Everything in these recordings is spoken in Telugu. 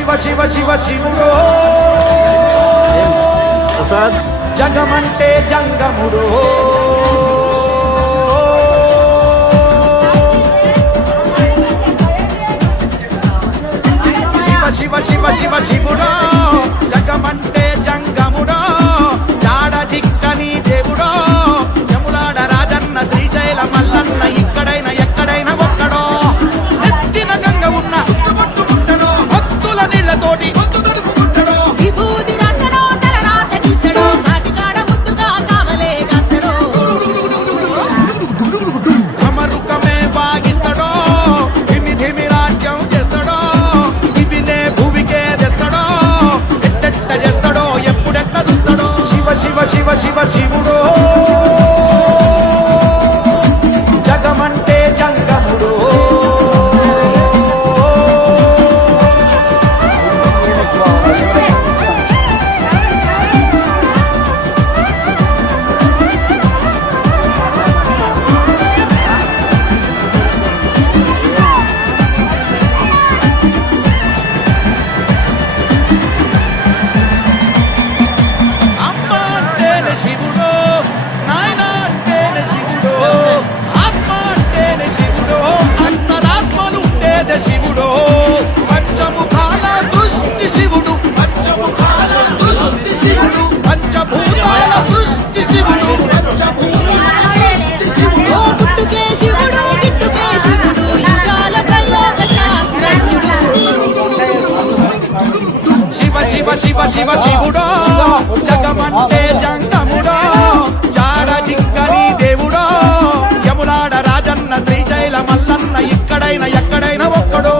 శివ శివ శివ శివుడో జగమంటే జంగముడో శివ శివ శివ శివ శివుడో జగమంటే జంగముడో జాడ జిక్కని దేవుడో యములాడ రాజన్న శ్రీశైల మల్లన్న ఇక్కడైనా ఎక్కడైనా ఒక్కడో ఎత్తిన గంగ ఉన్న సుత్తబొట్టు ముట్టడో భక్తుల నీళ్లతోటి గొంతు తడుపుకుంటడో విభూతి రాస్తడో తలరాత గీస్తడో కాటికాడ ముద్దుగా కావలే కాస్తడో అమరుకమే బాగిస్తడో ధిమి ధిమి రాజ్యం చేస్తడో ఇవినే భూమికే తెస్తడో ఎట్టెట్ట చేస్తడో ఎప్పుడెట్ట చూస్తడో శివ శివ శివ శివ శివుడో జగమంటే జంగముడో అమ్మ అంటేనే శివుడో నాయన అంటేనే శివుడో ఆత్మ అంటేనే శివుడో అంతరాత్మలుంటేదే శివుడో పంచముఖాల దృష్టి శివుడు పంచముఖాల దృష్టి శివుడు పంచభూతాల సృష్టి శివుడు పంచభూతాల సృష్టి శివుడు ఓ పుట్టుకే శివుడు గిట్టుకే శివుడు యుగాల ప్రయోగ శాస్త్రజ్ఞుడు శివ శివ శివ శివ శివుడో జగమంటే జంగముడో జాడ జిక్కని దేవుడో యములాడ రాజన్న శ్రీశైల మల్లన్న ఇక్కడైనా ఎక్కడైనా ఒక్కడో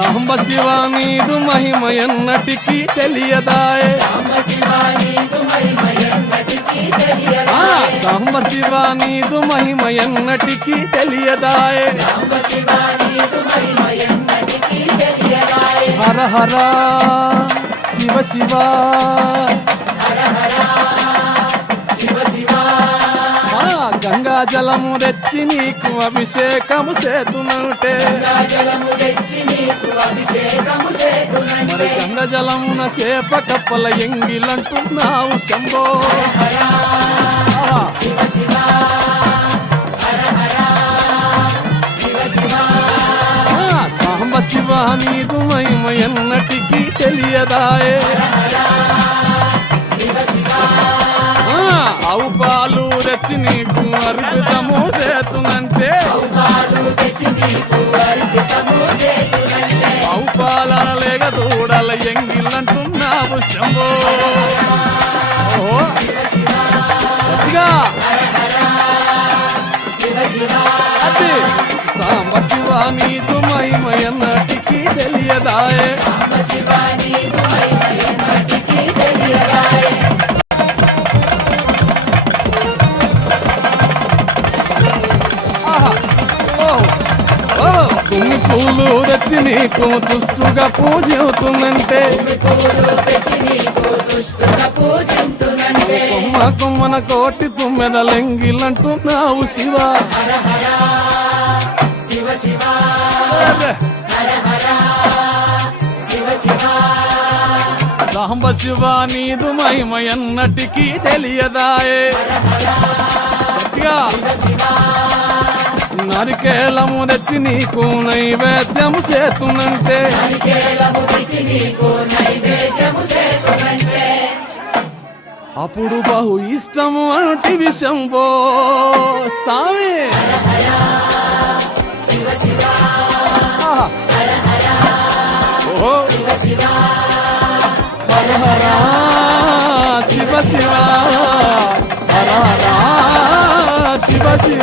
సాంబ శివ నీదు మహిమ ఎన్నటికీ తెలియదాయే సాంబ శివ నీదు మహిమ ఎన్నటికీ తెలియదాయే హర హర శివ శివ గంగా జలము తెచ్చి నీకు అభిషేకము చేతునంటే మరి గంగా జలమున సేప కప్పల ఎంగిలంటున్నావు శంభో సాంబ శివ నీదు మహిమ ఎన్నటికీ తెలియదాయే ఆవు పాలు తెచ్చి నీకు అర్పితము చేతునంటే ఆవు పాల లేక దూడల ఎంగిలంటున్నావు శంభో గట్టిగా అది సాంబ శివ నీదు మహిమ ఎన్నటికీ తెలియదాయే కొన్ని పూలు తెచ్చి నీకు దుష్టుగా పూజవుతుందంటే కొమ్మ కొమ్మన కోటి తుమ్మెదలెంగిలంటున్నావు శివ సాంబ శివ నీదు మహిమ ఎన్నటికీ తెలియదాయే గట్టిగా నరికేలము తెచ్చి నీకు నైవేద్యము చేతునంటే అప్పుడు బహు ఇష్టము అంటే విషంబో సామి హర హర శివ శివ హర హర శివ శివ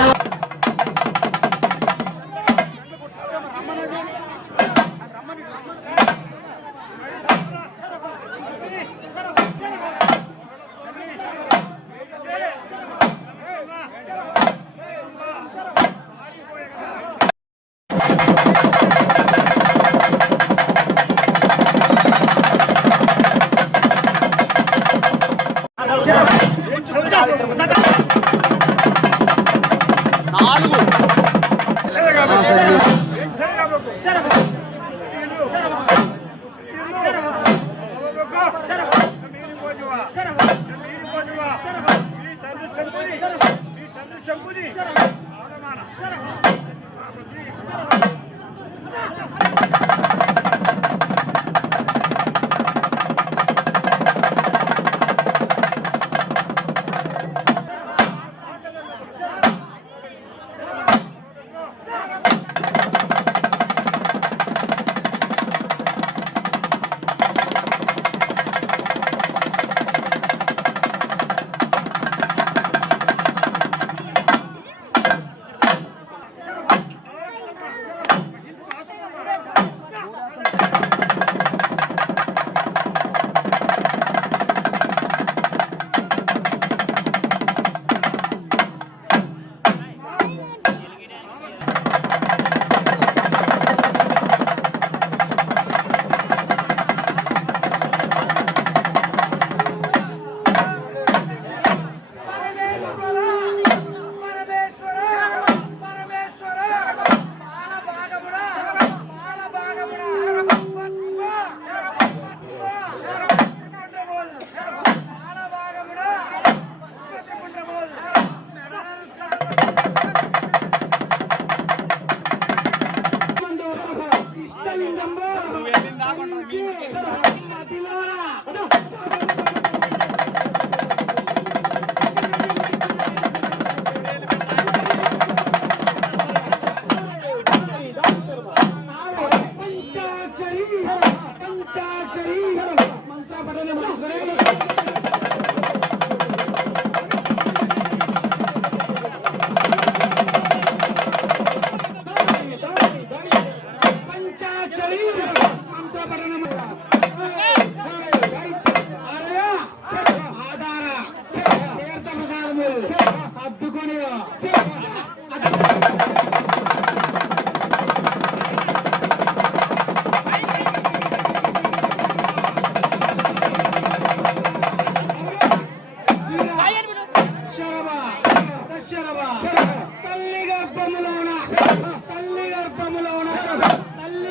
पंचाक्षरी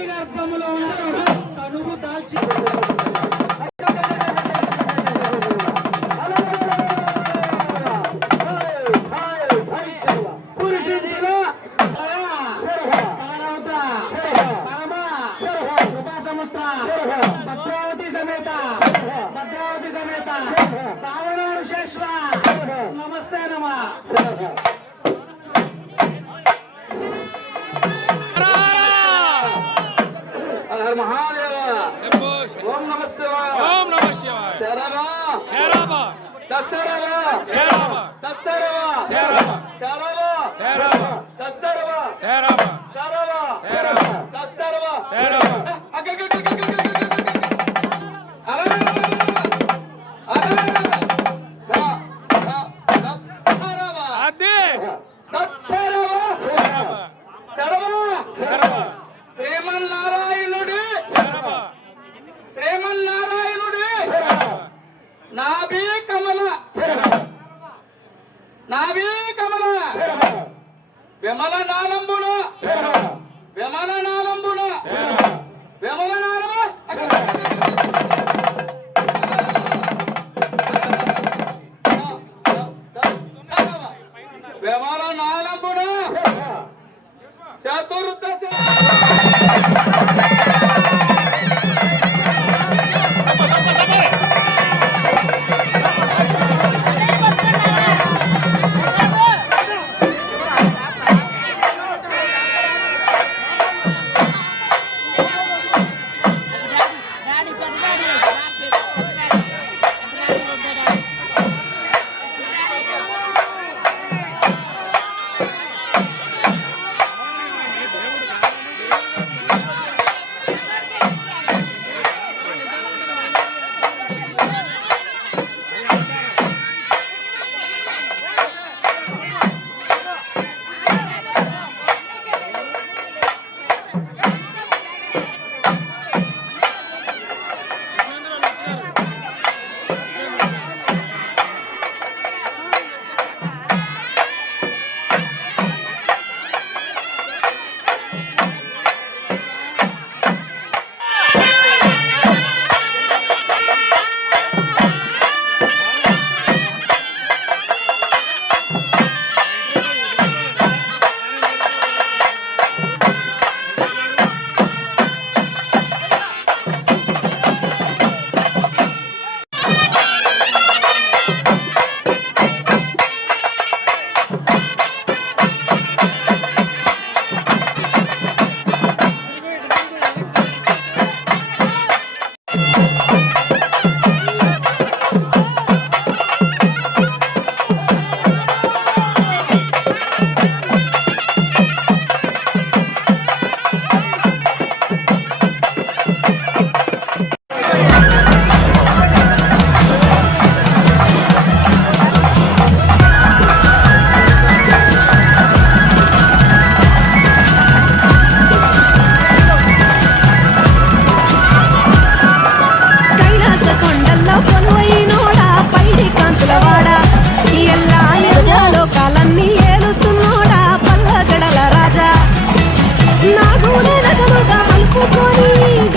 గర్భములోన తనువు దాల్చి భద్రావతి సమేత పావనారు శేష్వ నమస్తే నమ మహాదేవ ఓం నమ శివాయ ఓం నమ శివాయ శరభ శరభ దస్తరవ శరభ దస్తరవ శరభ శరవ శరభ దస్తరవ శరభ శరవ శరభ దస్తరవ శరభ అదే శ్రీమన్నారాయణుడి శరభ శ్రీమన్నారాయణుడి శరభ నాభి కమల నాభి కమల విమల నాలంబున విమల నాలంబున విమల నాలమ విమల నాలంబున చతుర్దశ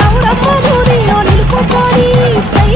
గౌరమ్మ నిలుపుకొని పై